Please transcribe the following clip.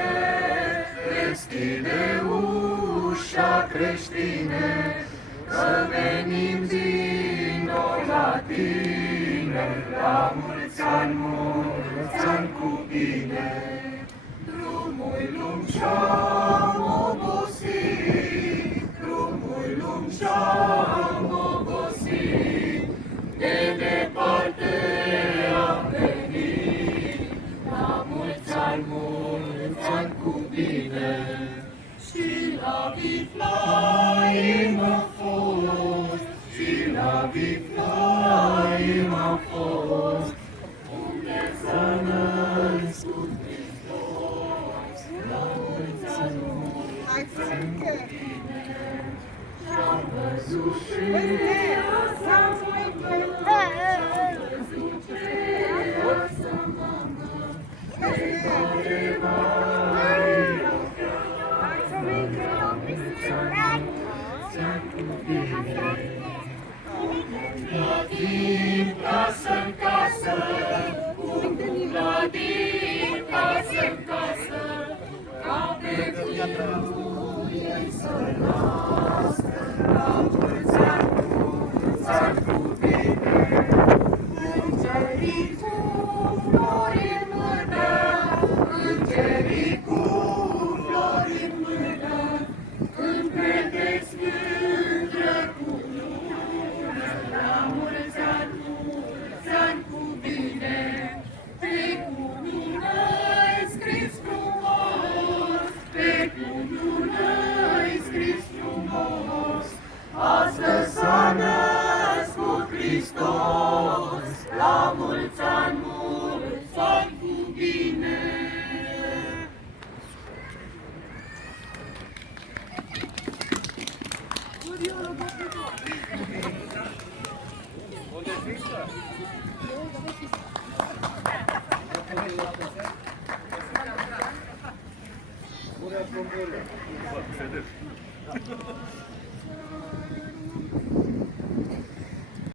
bine, deschide ușa creștine, să venim din nou la tine, la mulți ani cu bine. Drumul lung și-am obosit, drumul lung și-am obosit, de departe am venit, la mulți ani cu bine. Și la Viflaim a fost, și la Viflaim a fost, unde s-a născut Hristos, la mulți ani cu bine. Și-am văzut și s-am văzut ce mamă, de din casă-n casă, la din casă-n casă, ca pe fiul să nască, la mulți ani cu bine. Îngerii cu flori în mână, îngerii cu flori în mână, când vedeți mândră cu lună, la mulți ani cu bine. Pe cunună-i scris frumos, pe cunună-i scris frumos, astăzi s-a născut Hristos, la mulți ani cu bine. Bună,